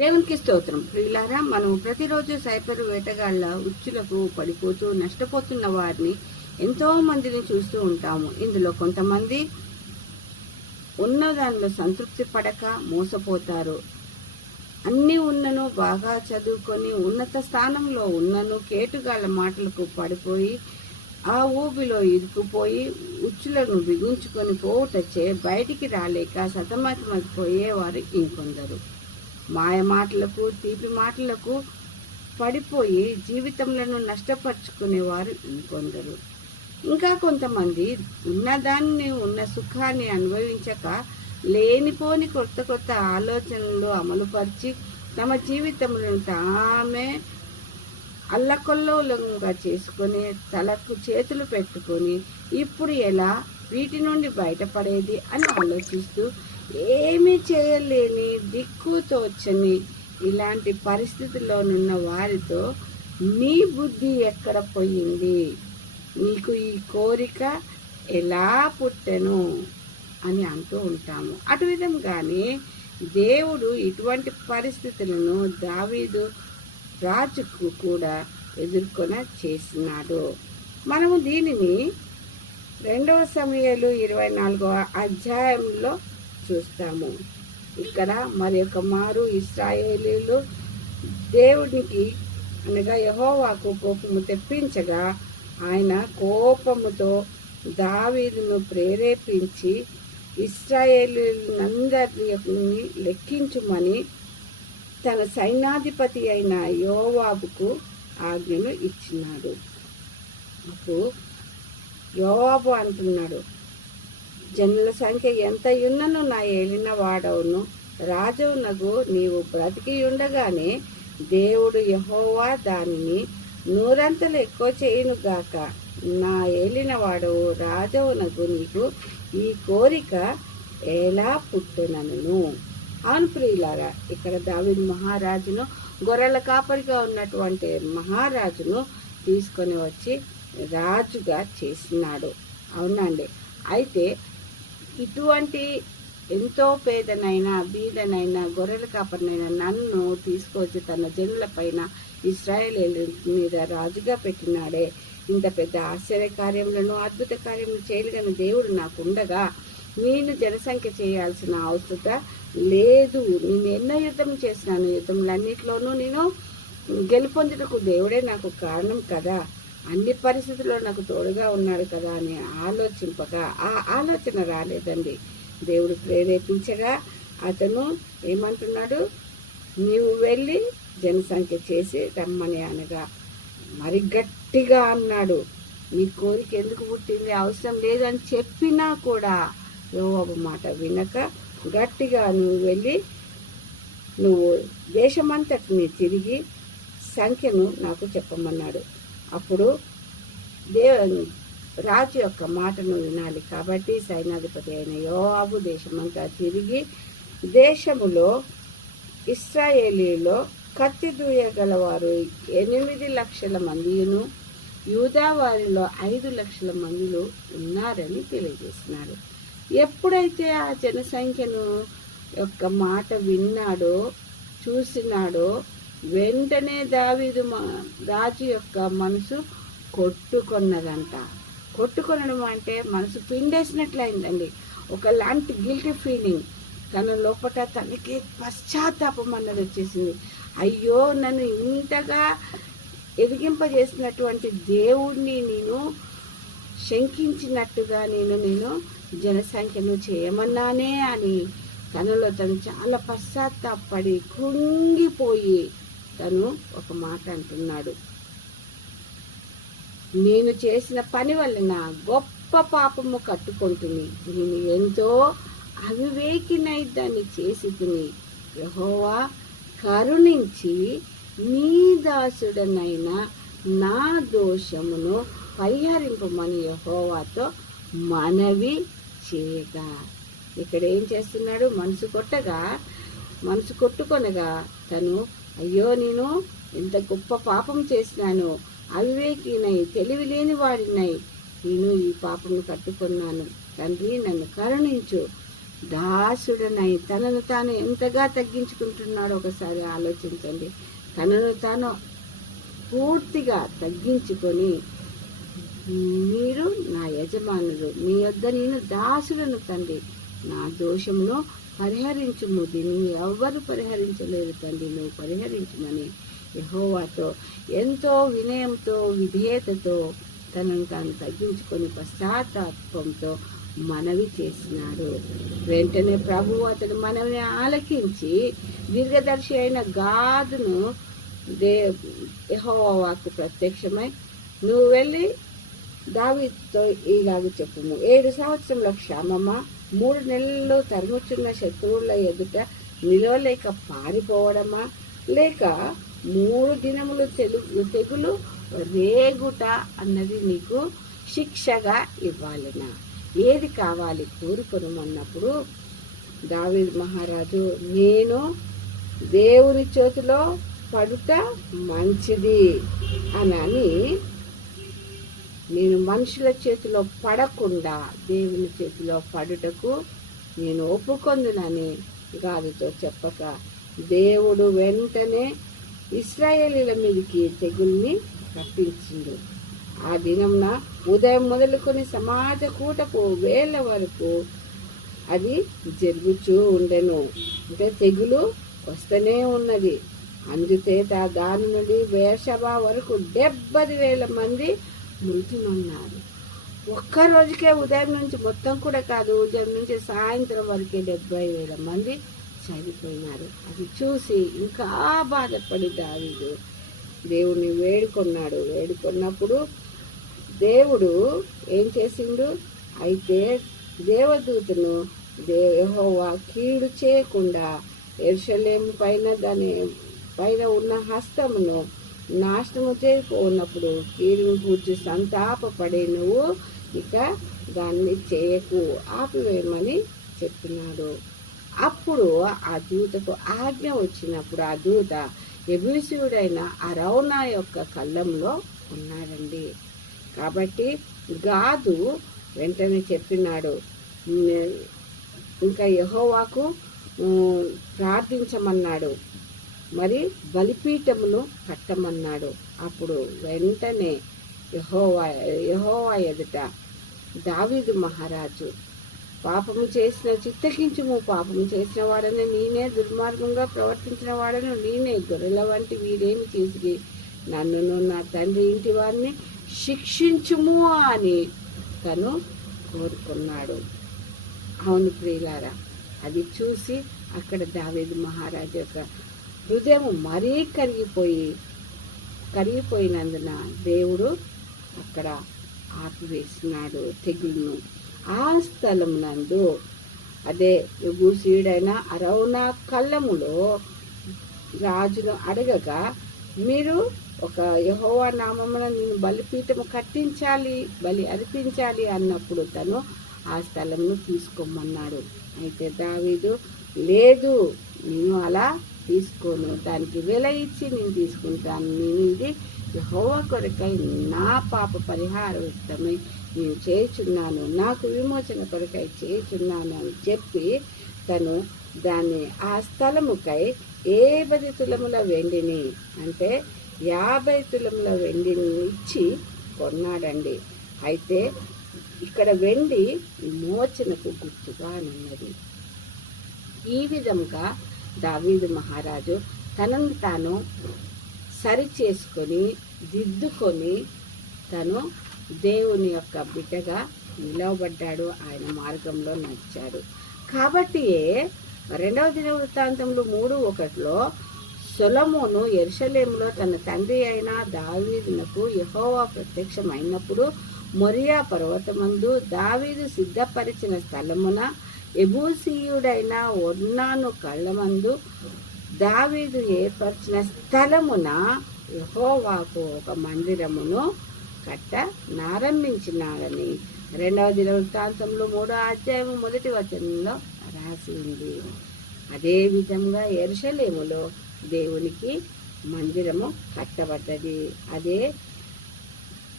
దేవునికి స్తోత్రం. ప్రియులారా, మనం ప్రతిరోజు సైపరు వేటగాళ్ల ఉచ్చులకు పడిపోతూ నష్టపోతున్న వారిని ఎంతో మందిని చూస్తూ ఉంటాము. ఇందులో కొంతమంది ఉన్న దానిలో సంతృప్తి పడక మోసపోతారు. అన్ని ఉన్నను, బాగా చదువుకొని ఉన్నత స్థానంలో ఉన్నను, కేటుగాళ్ల మాటలకు పడిపోయి ఆ ఊబిలో ఇరుక్కుపోయి ఉచ్చులను బిగించుకొని పోవుటచ్చే బయటికి రాలేక సతమతమైపోయేవారు ఇంకొందరు. మాయ మాటలకు, తీపి మాటలకు పడిపోయి జీవితంలో నష్టపరుచుకునేవారు ఇంకొందరు. ఇంకా కొంతమంది ఉన్నదాన్ని, ఉన్న సుఖాన్ని అనుభవించక లేనిపోని కొత్త కొత్త ఆలోచనలు అమలుపరిచి తమ జీవితంలో తామే అల్లకొల్లోలంగా చేసుకొని తలకు చేతులు పెట్టుకొని ఇప్పుడు ఎలా వీటి నుండి బయటపడేది అని ఆలోచిస్తూ ఏమీ చేయలేని, దిక్కుతోచని ఇలాంటి పరిస్థితుల్లోనున్న వారితో నీ బుద్ధి ఎక్కడ పోయింది, నీకు ఈ కోరిక ఎలా పుట్టెను అని అంటూ ఉంటాము. అటు విధంగానే దేవుడు ఇటువంటి పరిస్థితులను దావీదు రాజుకు కూడా ఎదుర్కొన చేసినాడు. మనము దీనిని 2 సమూయేలు 24వ అధ్యాయంలో చూస్తాము. ఇక్కడ మరి ఒక మారు ఇశ్రాయేలీయులు దేవునికి అనగా యెహోవాకు కోపము తెప్పించగా ఆయన కోపముతో దావీదును ప్రేరేపించి ఇశ్రాయేలీయులందరినీ లెక్కించుమని తన సైన్యాధిపతి అయిన యోవాబుకు ఆజ్ఞను ఇచ్చినాడు. అప్పుడు యోవాబు అంటున్నాడు, జనుల సంఖ్య ఎంత ఉన్నను నా ఏలిన వాడవును, రాజవునకు నీవు బ్రతికి ఉండగానే దేవుడు యెహోవా దానిని నూరంతలు ఎక్కువ చేయును గాక. నా ఏలిన వాడవు రాజవునకు నీకు ఈ కోరిక ఎలా పుట్టెనను. అవును ప్రియులారా, ఇక్కడ దావీదు మహారాజును, గొర్రెల కాపరిగా ఉన్నటువంటి మహారాజును తీసుకొని వచ్చి రాజుగా చేసినాడు. అవునండి. అయితే ఇటువంటి ఎంతో పేదనైనా, బీదనైనా, గొర్రెల కాపరినైనా నన్ను తీసుకొచ్చి తన జనుల పైన ఇశ్రాయేలీయుల మీద రాజుగా పెట్టినాడే, ఇంత పెద్ద ఆశ్చర్య కార్యములను, అద్భుత కార్యములు చేయగలిగిన దేవుడు నాకుండగా నేను జనసంఖ్య చేయాల్సిన అవసరం లేదు. నేను ఎన్నో యుద్ధం చేసినాను, యుద్ధములన్నిటిలోనూ నేను గెలుపొందుటకు దేవుడే నాకు కారణం కదా, అన్ని పరిస్థితుల్లో నాకు తోడుగా ఉన్నాడు కదా అని ఆలోచింపగా ఆ ఆలోచన రాలేదండి. దేవుడు ప్రేరేపించగా అతను ఏమంటున్నాడు, నీవు వెళ్ళి జనసంఖ్య చేసి రమ్మని అనగా మరి గట్టిగా అన్నాడు, నీ కోరిక ఎందుకు పుట్టింది, అవసరం లేదని చెప్పినా కూడా యోవాబు మాట వినక గట్టిగా నువ్వు వెళ్ళి నువ్వు దేశమంతటిని తిరిగి సంఖ్యను నాకు చెప్పమన్నాడు. అప్పుడు రాజు యొక్క మాటను వినాలి కాబట్టి సైన్యాధిపతి అయిన యోవాబు దేశమంతా తిరిగి దేశములో ఇశ్రాయేలీలో కత్తి దూయగలవారు 8 లక్షల మందిను, యూదా వారిలో 5 లక్షల మందిలో ఉన్నారని తెలియజేసినాడు. ఎప్పుడైతే ఆ జనసంఖ్యను యొక్క మాట విన్నాడో, చూసినాడో, వెంటనే దావీదు రాజు యొక్క మనసు కొట్టుకొన్నదంట. కొట్టుకొనడం అంటే మనసు పిండేసినట్లయిందండి. ఒకలాంటి గిల్టీ ఫీలింగ్ తన లోపల తనకి పశ్చాత్తాపం అన్నది వచ్చేసింది. అయ్యో, నన్ను ఇంతగా ఎదిగింపజేసినటువంటి దేవుణ్ణి నేను శంకించినట్టుగా నేను జనసంఖ్యను చేయమన్నానే అని తనలో తను చాలా పశ్చాత్తాపడి కృంగిపోయి తను ఒక మాట అంటున్నాడు, నేను చేసిన పని వలన గొప్ప పాపము కట్టుకుంటుని, నేను ఎంతో అవివేకినై దాన్ని చేసి తిని, యెహోవా కరుణించి నీ దాసుడనైన నా దోషమును పరిహరింపమని యెహోవాతో మనవి చేయగా. ఇక్కడ ఏం చేస్తున్నాడు, మనసు కొట్టుకొనగా తను అయ్యో, నేను ఎంత గొప్ప పాపం చేసినాను, అవివేకినై తెలివి లేని వాడినై నేను ఈ పాపను కట్టుకున్నాను, తండ్రి నన్ను కరుణించు, దాసుడనై తనను తాను ఎంతగా తగ్గించుకుంటున్నాడో ఒకసారి ఆలోచించండి. తనను తాను పూర్తిగా తగ్గించుకొని, మీరు నా యజమానులు, మీ యొద్ద నేను దాసులను తండ్రి, నా దోషమును పరిహరించుము, దీన్ని ఎవ్వరు పరిహరించలేరు తండ్రి, నువ్వు పరిహరించుమని యెహోవాతో ఎంతో వినయంతో విధేయతతో తనను తాను తగ్గించుకొని పశ్చాత్తాపంతో మనవి చేసినాడు. వెంటనే ప్రభువు అతని మనవిని ఆలకించి దీర్ఘదర్శి అయిన గాదును యెహోవా వాక్కు ప్రత్యక్షమై, నువ్వు వెళ్ళి దావీదుతో ఇలాగ చెప్పుము, 7 సంవత్సరముల క్షామమా, 3 నెలల్లో తరుముచున్న శత్రువుల ఎదుట నిలవలేక పారిపోవడమా, లేక 3 దినములు తెగులు రేగుట అన్నది నీకు శిక్షగా ఇవ్వాలనా? ఏది కావాలి కోరుకొనమన్నప్పుడు దావీదు మహారాజు, నేను దేవుని చేతిలో పడుట మంచిది అని, నేను మనుషుల చేతిలో పడకుండా దేవుని చేతిలో పడుటకు నేను ఒప్పుకొందునని గాదుతో చెప్పక, దేవుడు వెంటనే ఇశ్రాయేలీల మీదకి తెగుల్ని రప్పించిండు. ఆ దినంన ఉదయం మొదలుకొని సమాజ కూటపు వేళ వరకు అది జరుగుతూ ఉండెను. అంటే తెగులు వస్తూనే ఉన్నది. అందుచేత దాని నుండి బేర్షెబా వరకు 70,000 మంది మృతులున్నారు. ఒక్కరోజుకే ఉదయం నుంచి, మొత్తం కూడా కాదు, ఉదయం నుంచి సాయంత్రం వరకే 70,000 మంది చనిపోయినారు. అది చూసి ఇంకా బాధపడి దావీదు దేవుణ్ణి వేడుకున్నప్పుడు దేవుడు ఏం చేసిండు? అయితే దేవదూతను యెహోవా కీడు చేయకుండా యెరూషలేము పైన దాని పైన ఉన్న హస్తమును నాశనము చేయకున్నప్పుడు కీడును పూర్చి సంతాపపడే నువ్వు ఇక దాన్ని చేయకు, ఆపివేయమని చెప్పినాడు. అప్పుడు ఆ దూతకు ఆజ్ఞ వచ్చినప్పుడు ఆ దూత యెబూసీయుడైన అరౌనా యొక్క కళ్ళంలో ఉన్నాడండి. కాబట్టి గాదు వెంటనే చెప్పినాడు, ఇంకా యెహోవాకు ప్రార్థించమన్నాడు, మరి బలిపీఠమును కట్టమన్నాడు. అప్పుడు వెంటనే యెహోవా ఎదుట దావీదు మహారాజు, పాపము చేసిన చిత్తగించుము, పాపము చేసిన వాడని నేనే, దుర్మార్గంగా ప్రవర్తించిన వాడను నేనే, గొర్రెల వంటి వీరేమి చేసి నన్నును నా తండ్రి ఇంటి వారిని శిక్షించుము అని తను కోరుకున్నాడు. అవును ప్రియులారా, అది చూసి అక్కడ దావీదు మహారాజు యొక్క హృదయం మరీ కరిగిపోయినందున దేవుడు అక్కడ ఆపివేసినాడు తెగులును. ఆ స్థలమునందు, అదే యెబూసీయుడైన అరౌనా కళ్ళములో రాజును అడగగా, మీరు ఒక యెహోవా నామమున నేను బలిపీఠము కట్టించాలి, బలి అర్పించాలి అన్నప్పుడు తను ఆ స్థలంను తీసుకోమన్నాడు. అయితే దావీదు, లేదు, నేను అలా తీసుకోను, దానికి వెల ఇచ్చి నేను తీసుకుంటాను, నేను ఇది యెహోవా కొరకై నా పాప పరిహారార్థమై నేను చేయుచున్నాను, నాకు విమోచన కొరకై చేయుచున్నాను అని చెప్పి తను దాన్ని ఆ స్థలముకై 50 తులముల వెండిని, అంటే 50 తులముల వెండిని ఇచ్చి కొన్నాడండి. అయితే ఇక్కడ వెండి విమోచనకు గుర్తుగా ఉన్నది. ఈ విధంగా దావీదు మహారాజు తనను తాను సరి చేసుకొని దిద్దుకొని తను దేవుని యొక్క బిడ్డగా నిలవబడ్డాడు, ఆయన మార్గంలో నడిచాడు. కాబట్టి 2వ దినవృత్తాంతములు 3:1 సొలొమోను యెరూషలేములో తన తండ్రి అయిన దావీదునకు యెహోవా ప్రత్యక్షమైనప్పుడు మొరియా పర్వతమందు దావీదు సిద్ధపరిచిన స్థలమున యెబూసీయుడైన ఒర్నాను కళ్ళమందు దావీదు ఏర్పరిచిన స్థలమున యెహోవాకు ఒక మందిరమును కట్టనారంభించినాడని 2వ దినవృత్తాంతంలో 3వ అధ్యాయం 1వ వచనంలో రాసి ఉంది. అదే విధంగా యెరూషలేములో దేవునికి మందిరము కట్టబడ్డది. అదే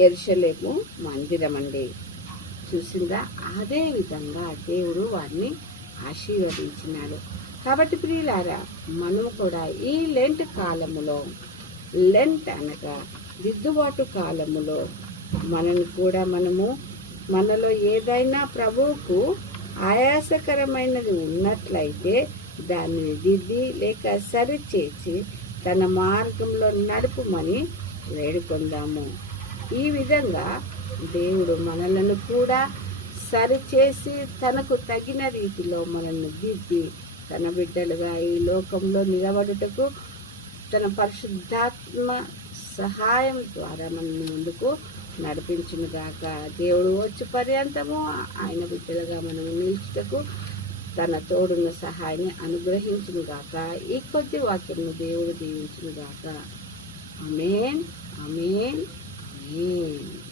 యెరూషలేము మందిరం అండి. చూసిందా? అదే విధంగా దేవుడు వారిని ఆశీర్వదించినాడు. కాబట్టి ప్రియులారా, మనము కూడా ఈ లెంట్ కాలములో, లెంట్ అనగా దిద్దుబాటు కాలములో మనలో ఏదైనా ప్రభువుకు ఆయాసకరమైనది ఉన్నట్లయితే దానిని దిద్ది లేక సరిచేసి తన మార్గంలో నడుపుమని వేడుకొందాము. ఈ విధంగా దేవుడు మనలను కూడా సరిచేసి తనకు తగిన రీతిలో మనల్ని దిద్ది తన బిడ్డలుగా ఈ లోకంలో నిలబడుటకు తన పరిశుద్ధాత్మ సహాయం ద్వారా మనల్ని ముందుకు నడిపించునుగాక. దేవుడు వచ్చి పర్యంతము ఆయన బిడ్డలుగా మనం నిలుచుటకు తన తోడున్న సహాయాన్ని అనుగ్రహించునుగాక. ఈ కొద్ది వాక్యము దేవుడు దీవించునుగాక. ఆమేన్, ఆమేన్, ఆమేన్.